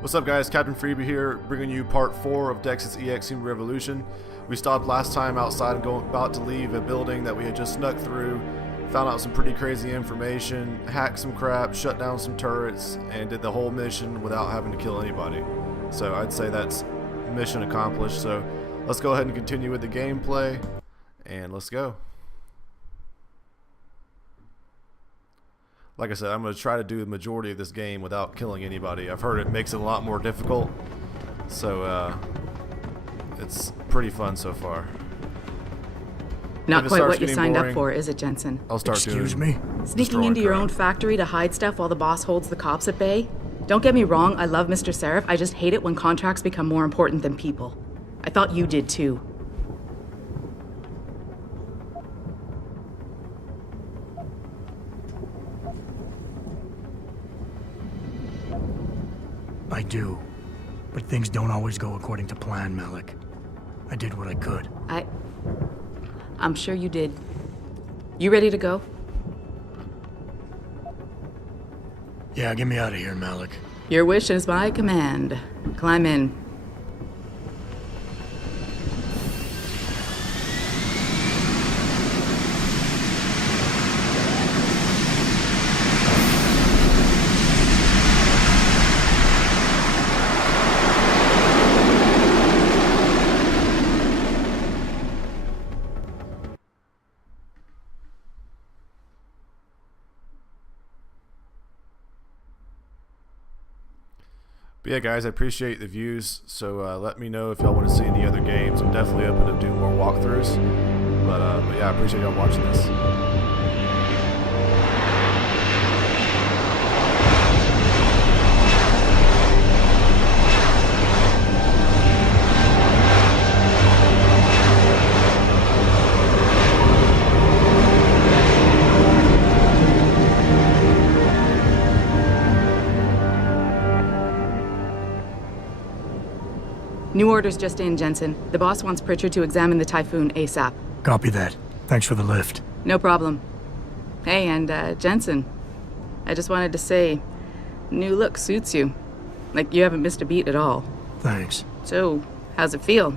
What's up, guys? Captain Freebie here, bringing you part 4 of Dexus EX Human Revolution. We stopped last time outside and about to leave a building that we had just snuck through, found out some pretty crazy information, hacked some crap, shut down some turrets, and did the whole mission without having to kill anybody. So I'd say that's mission accomplished. So let's go ahead and continue with the gameplay, and let's go. Like I said, I'm going to try to do the majority of this game without killing anybody. I've heard it makes it a lot more difficult, so it's pretty fun so far. Not quite what you signed up for, is it, Jensen? I'll start Excuse me? Sneaking into your own factory to hide stuff while the boss holds the cops at bay? Don't get me wrong, I love Mr. Seraph. I just hate it when contracts become more important than people. I thought you did too. I do. But things don't always go according to plan, Malik. I did what I could. I'm sure you did. You ready to go? Yeah, get me out of here, Malik. Your wish is my command. Climb in. But yeah, guys, I appreciate the views, so let me know if y'all want to see any other games. I'm definitely open to doing more walkthroughs, but yeah, I appreciate y'all watching this. New orders just in, Jensen. The boss wants Pritchard to examine the Typhoon ASAP. Copy that. Thanks for the lift. No problem. Hey, and Jensen, I just wanted to say, new look suits you. Like you haven't missed a beat at all. Thanks. So, how's it feel?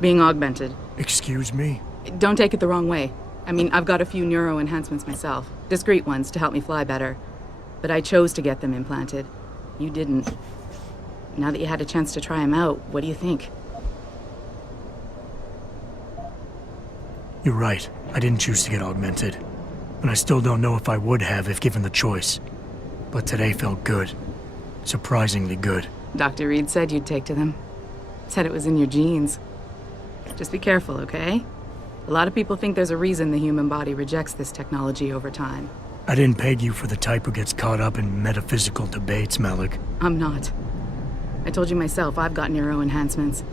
Being augmented? Excuse me? Don't take it the wrong way. I mean, I've got a few neuro enhancements myself. Discreet ones to help me fly better. But I chose to get them implanted. You didn't. Now that you had a chance to try them out, what do you think? You're right. I didn't choose to get augmented. And I still don't know if I would have if given the choice. But today felt good. Surprisingly good. Dr. Reed said you'd take to them. Said it was in your genes. Just be careful, okay? A lot of people think there's a reason the human body rejects this technology over time. I didn't peg you for the type who gets caught up in metaphysical debates, Malik. I'm not. I told you myself, I've got neuro enhancements.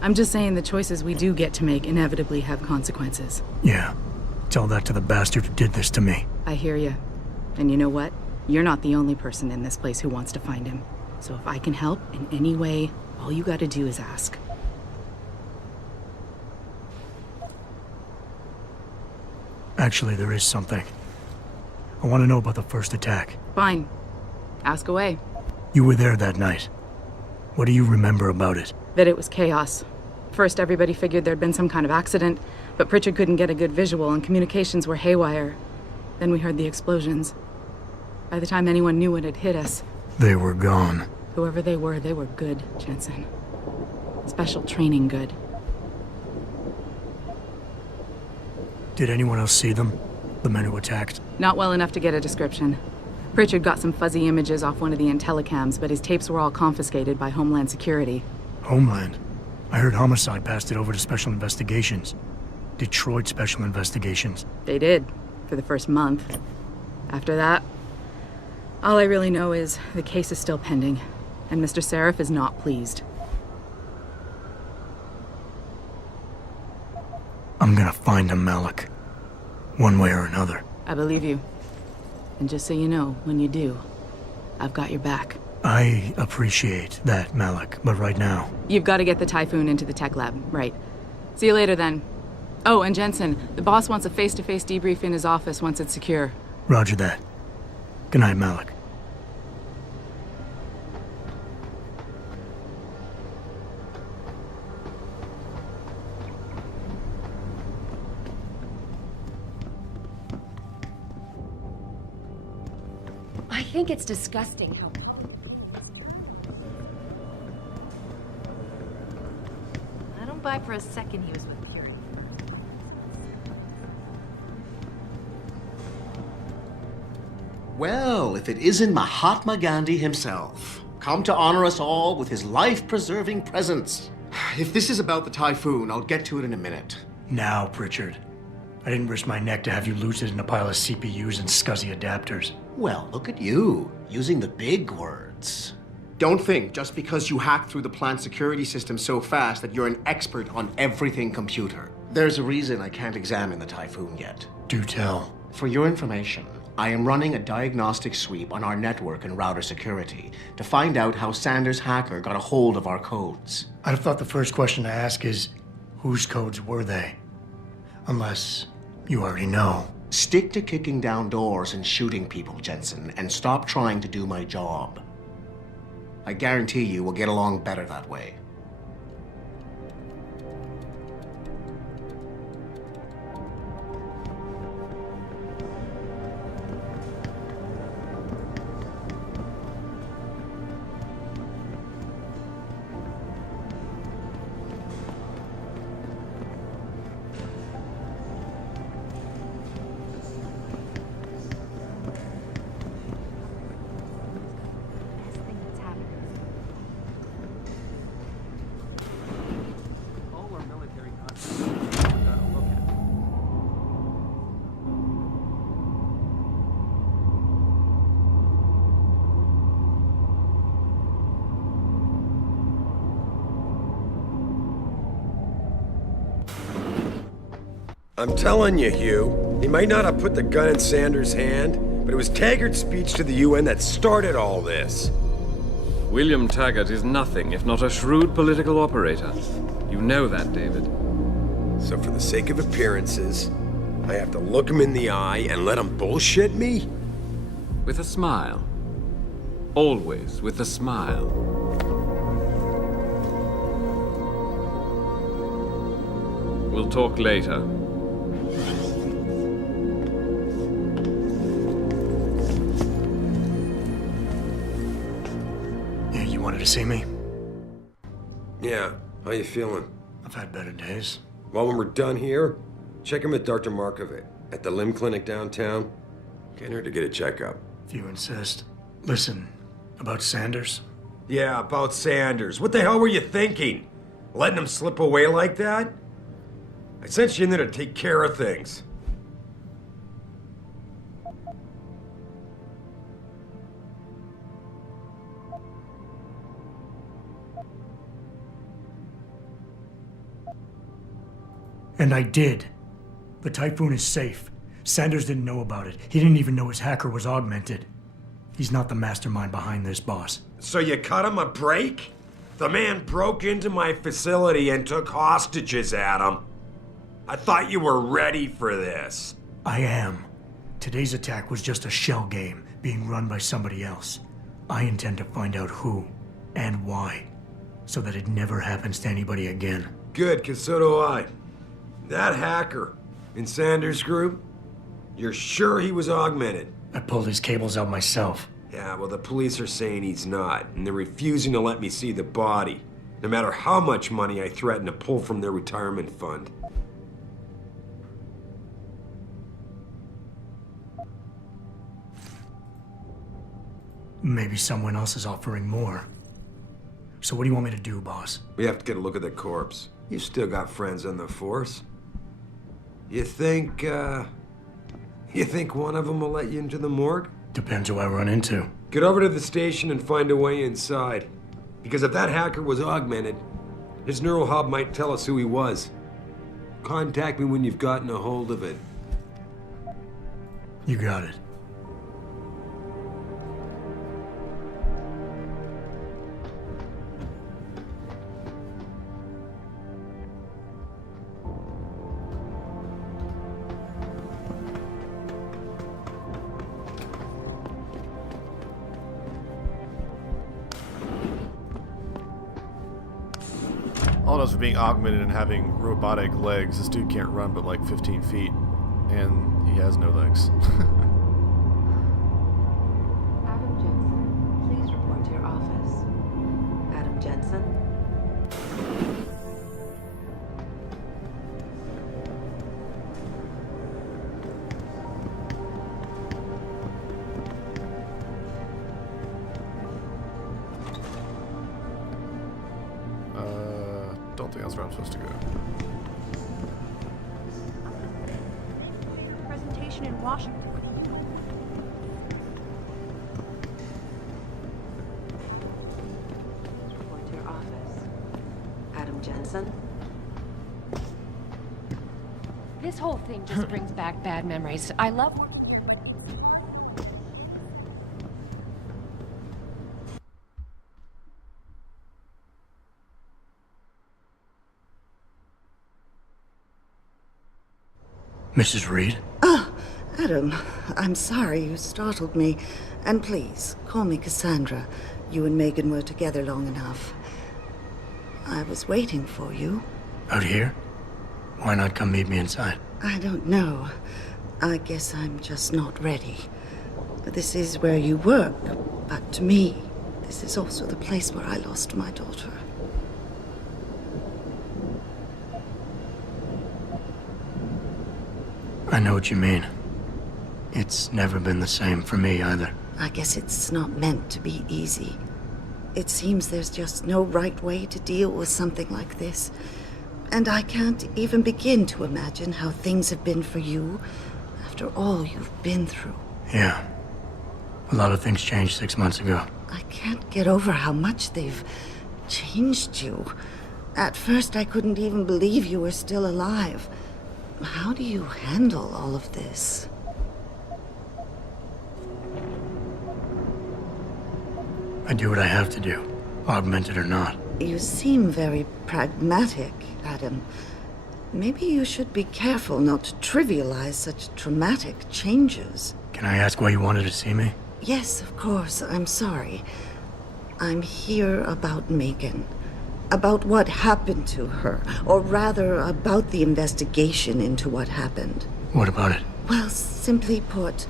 I'm just saying the choices we do get to make inevitably have consequences. Yeah. Tell that to the bastard who did this to me. I hear you. And you know what? You're not the only person in this place who wants to find him. So if I can help in any way, all you gotta do is ask. Actually, there is something. I want to know about the first attack. Fine. Ask away. You were there that night. What do you remember about it? That it was chaos. First, everybody figured there'd been some kind of accident, but Pritchard couldn't get a good visual and communications were haywire. Then we heard the explosions. By the time anyone knew what had hit us... They were gone. Whoever they were good, Jensen. Special training good. Did anyone else see them? The men who attacked? Not well enough to get a description. Pritchard got some fuzzy images off one of the intellicams, but his tapes were all confiscated by Homeland Security. Homeland? I heard Homicide passed it over to Special Investigations. Detroit Special Investigations. They did, for the first month. After that, all I really know is the case is still pending, and Mr. Seraph is not pleased. I'm gonna find him, Malik. One way or another. I believe you. And just so you know, when you do, I've got your back. I appreciate that, Malik, but right now... You've got to get the Typhoon into the tech lab, right. See you later, then. Oh, and Jensen, the boss wants a face-to-face debrief in his office once it's secure. Roger that. Good night, Malik. think it's disgusting how... I don't buy for a second he was with Purity. Well, if it isn't Mahatma Gandhi himself, come to honor us all with his life-preserving presence. If this is about the typhoon, I'll get to it in a minute. Now, Pritchard. I didn't risk my neck to have you lose it in a pile of CPUs and scuzzy adapters. Well, look at you, using the big words. Don't think just because you hacked through the plant security system so fast that you're an expert on everything computer. There's a reason I can't examine the typhoon yet. Do tell. For your information, I am running a diagnostic sweep on our network and router security to find out how Sanders' hacker got a hold of our codes. I'd have thought the first question to ask is, whose codes were they? Unless you already know. Stick to kicking down doors and shooting people, Jensen, and stop trying to do my job. I guarantee you we'll get along better that way. Best thing that's happened. All our military contacts got a look at. I'm telling you, Hugh, he might not have put the gun in Sanders' hand, but it was Taggart's speech to the UN that started all this. William Taggart is nothing if not a shrewd political operator. You know that, David. So for the sake of appearances, I have to look him in the eye and let him bullshit me? With a smile. Always with a smile. We'll talk later. Yeah, you wanted to see me? Yeah, how you feeling? I've had better days. Well, when we're done here, check him with Dr. Markovic at the limb clinic downtown. Can't hurt to get a checkup. If you insist. Listen, about Sanders? Yeah, about Sanders. What the hell were you thinking? Letting him slip away like that? I sent you in there to take care of things. And I did. The typhoon is safe. Sanders didn't know about it. He didn't even know his hacker was augmented. He's not the mastermind behind this, boss. So you cut him a break? The man broke into my facility and took hostages at him. I thought you were ready for this. I am. Today's attack was just a shell game being run by somebody else. I intend to find out who and why, so that it never happens to anybody again. Good, 'cause so do I. That hacker in Sanders' group, you're sure he was augmented? I pulled his cables out myself. Yeah, well, the police are saying he's not, and they're refusing to let me see the body, no matter how much money I threaten to pull from their retirement fund. Maybe someone else is offering more. So what do you want me to do, boss? We have to get a look at the corpse. You've still got friends on the force. You think one of them will let you into the morgue? Depends who I run into. Get over to the station and find a way inside. Because if that hacker was augmented, his neural hub might tell us who he was. Contact me when you've gotten a hold of it. You got it. All of us are being augmented and having robotic legs. This dude can't run but like 15 feet, and he has no legs. I haven't Adam Jensen. Don't think that's where I'm supposed to go. Presentation in Washington. Report to your office. Adam Jensen. This whole thing just brings back bad memories. I love... Mrs. Reed? Adam, I'm sorry you startled me. And please, call me Cassandra. You and Megan were together long enough. I was waiting for you. Out here? Why not come meet me inside? I don't know. I guess I'm just not ready. This is where you work, but to me, this is also the place where I lost my daughter. I know what you mean. It's never been the same for me either. I guess it's not meant to be easy. It seems there's just no right way to deal with something like this. And I can't even begin to imagine how things have been for you after all you've been through. Yeah. A lot of things changed 6 months ago. I can't get over how much they've changed you. At first, I couldn't even believe you were still alive. How do you handle all of this? I do what I have to do, augmented or not. You seem very pragmatic, Adam. Maybe you should be careful not to trivialize such traumatic changes. Can I ask why you wanted to see me? Yes, of course. I'm sorry. I'm here about Megan. About what happened to her. Or rather, about the investigation into what happened. What about it? Well, simply put,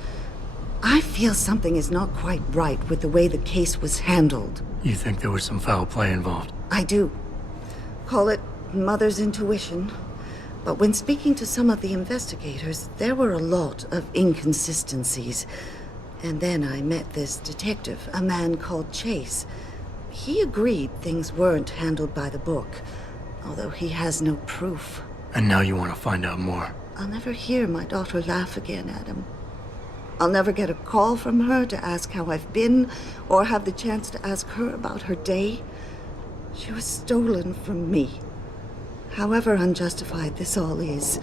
I feel something is not quite right with the way the case was handled. You think there was some foul play involved? I do. Call it mother's intuition. But when speaking to some of the investigators, there were a lot of inconsistencies. And then I met this detective, a man called Chase. He agreed things weren't handled by the book, although he has no proof. And now you want to find out more? I'll never hear my daughter laugh again, Adam. I'll never get a call from her to ask how I've been, or have the chance to ask her about her day. She was stolen from me. However unjustified this all is,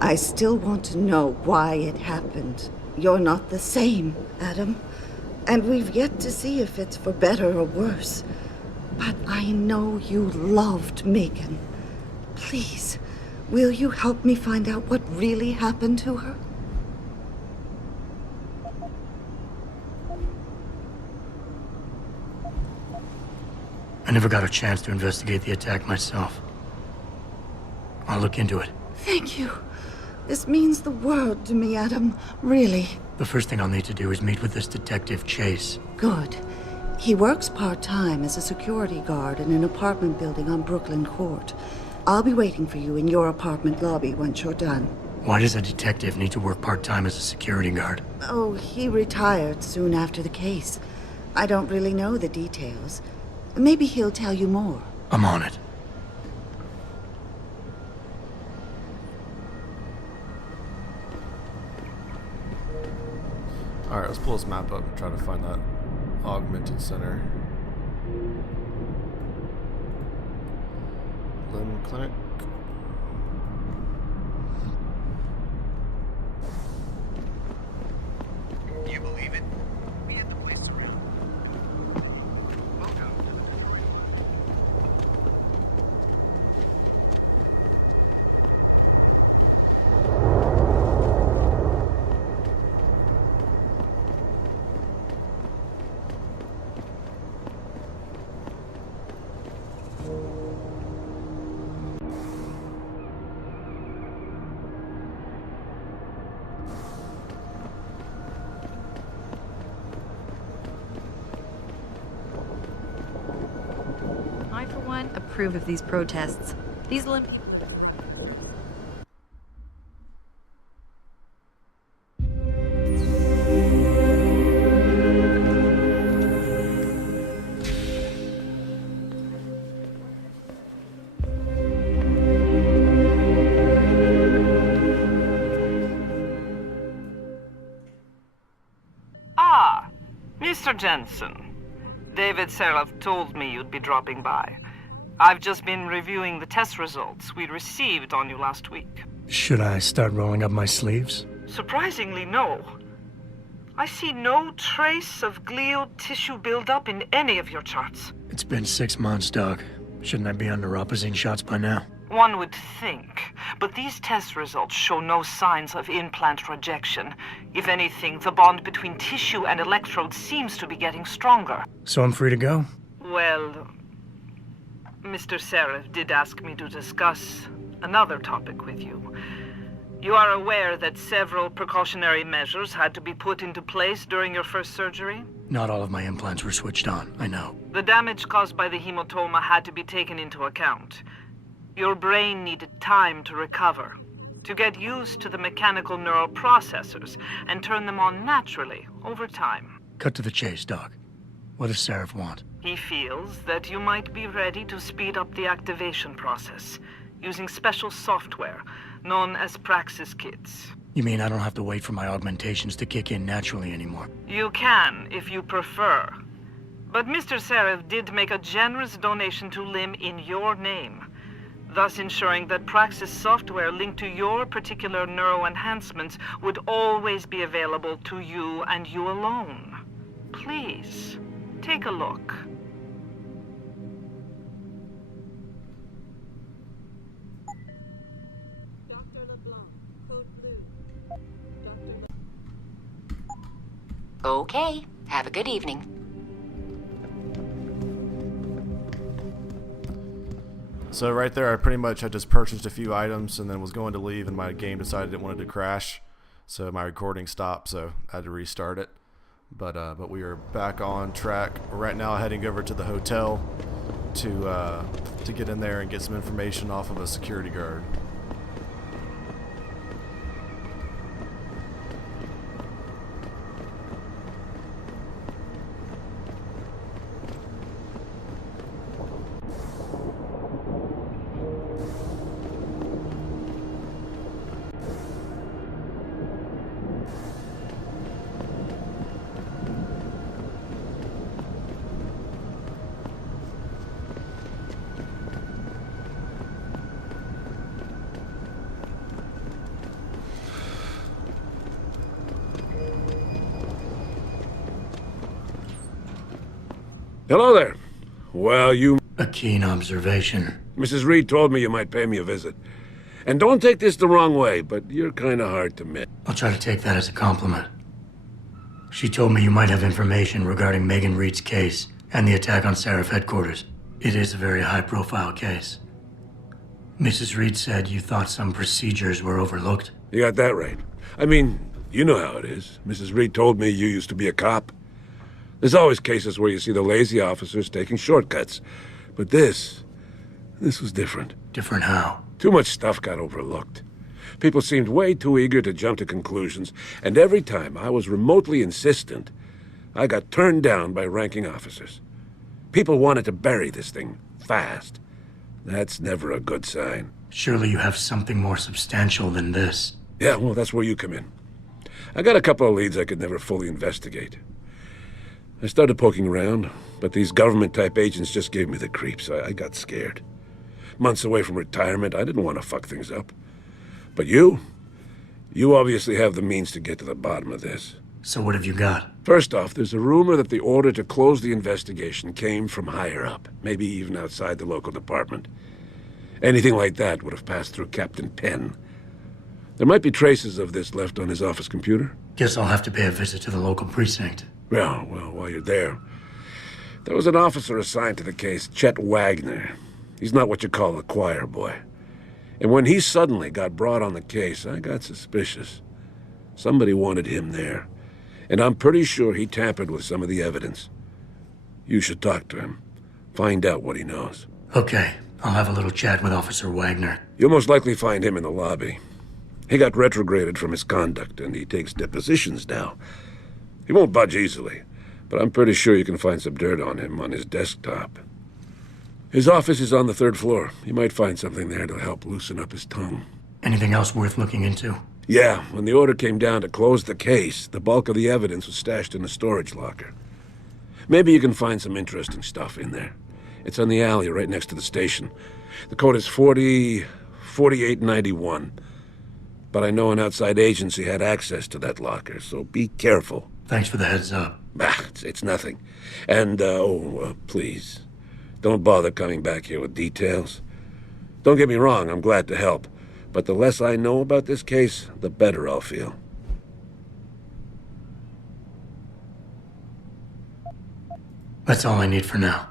I still want to know why it happened. You're not the same, Adam. And we've yet to see if it's for better or worse. But I know you loved Megan. Please, will you help me find out what really happened to her? I never got a chance to investigate the attack myself. I'll look into it. Thank you. This means the world to me, Adam. Really. The first thing I'll need to do is meet with this detective, Chase. Good. He works part-time as a security guard in an apartment building on Brooklyn Court. I'll be waiting for you in your apartment lobby once you're done. Why does a detective need to work part-time as a security guard? Oh, he retired soon after the case. I don't really know the details. Maybe he'll tell you more. I'm on it. Alright, let's pull this map up and try to find that augmented center. Limb Clinic. You believe it? We had the place surrounded. Welcome to the Detroit. can't approve of these protests. These limp... Ah, Mr. Jensen. David Seraph told me you'd be dropping by. I've just been reviewing the test results we received on you last week. Should I start rolling up my sleeves? Surprisingly, no. I see no trace of glial tissue buildup in any of your charts. It's been 6 months, Doc. Shouldn't I be on neuropozyne shots by now? One would think, but these test results show no signs of implant rejection. If anything, the bond between tissue and electrodes seems to be getting stronger. So I'm free to go? Well, Mr. Seraph did ask me to discuss another topic with you. You are aware that several precautionary measures had to be put into place during your first surgery? Not all of my implants were switched on, I know. The damage caused by the hematoma had to be taken into account. Your brain needed time to recover, to get used to the mechanical neural processors and turn them on naturally over time. Cut to the chase, Doc. What does Seraph want? He feels that you might be ready to speed up the activation process using special software known as Praxis kits. You mean I don't have to wait for my augmentations to kick in naturally anymore? You can, if you prefer. But Mr. Seraph did make a generous donation to LIM in your name, thus ensuring that Praxis software linked to your particular neuro enhancements would always be available to you and you alone. Please, take a look. Okay, have a good evening. So right there, I pretty much had just purchased a few items and then was going to leave, and my game decided it wanted to crash, so my recording stopped, so I had to restart it. But we are back on track right now, heading over to the hotel to get in there and get some information off of a security guard. Hello there. Well, you... A keen observation. Mrs. Reed told me you might pay me a visit. And don't take this the wrong way, but you're kind of hard to miss. I'll try to take that as a compliment. She told me you might have information regarding Megan Reed's case and the attack on Seraph headquarters. It is a very high-profile case. Mrs. Reed said you thought some procedures were overlooked. You got that right. I mean, you know how it is. Mrs. Reed told me you used to be a cop. There's always cases where you see the lazy officers taking shortcuts. But this was different. Different how? Too much stuff got overlooked. People seemed way too eager to jump to conclusions, and every time I was remotely insistent, I got turned down by ranking officers. People wanted to bury this thing fast. That's never a good sign. Surely you have something more substantial than this. Yeah, well, that's where you come in. I got a couple of leads I could never fully investigate. I started poking around, but these government-type agents just gave me the creeps. I got scared. Months away from retirement, I didn't want to fuck things up. But you obviously have the means to get to the bottom of this. So what have you got? First off, there's a rumor that the order to close the investigation came from higher up, maybe even outside the local department. Anything like that would have passed through Captain Penn. There might be traces of this left on his office computer. Guess I'll have to pay a visit to the local precinct. Well, while you're there, there was an officer assigned to the case, Chet Wagner. He's not what you call a choir boy. And when he suddenly got brought on the case, I got suspicious. Somebody wanted him there. And I'm pretty sure he tampered with some of the evidence. You should talk to him. Find out what he knows. Okay, I'll have a little chat with Officer Wagner. You'll most likely find him in the lobby. He got retrograded from his conduct, and he takes depositions now. He won't budge easily, but I'm pretty sure you can find some dirt on him on his desktop. His office is on the 3rd floor. You might find something there to help loosen up his tongue. Anything else worth looking into? Yeah, when the order came down to close the case, the bulk of the evidence was stashed in a storage locker. Maybe you can find some interesting stuff in there. It's on the alley right next to the station. The code is 4891. But I know an outside agency had access to that locker, so be careful. Thanks for the heads up. It's nothing. And, please, don't bother coming back here with details. Don't get me wrong, I'm glad to help. But the less I know about this case, the better I'll feel. That's all I need for now.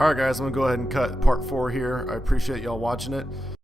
Alright guys, I'm going to go ahead and cut part 4 here. I appreciate y'all watching it.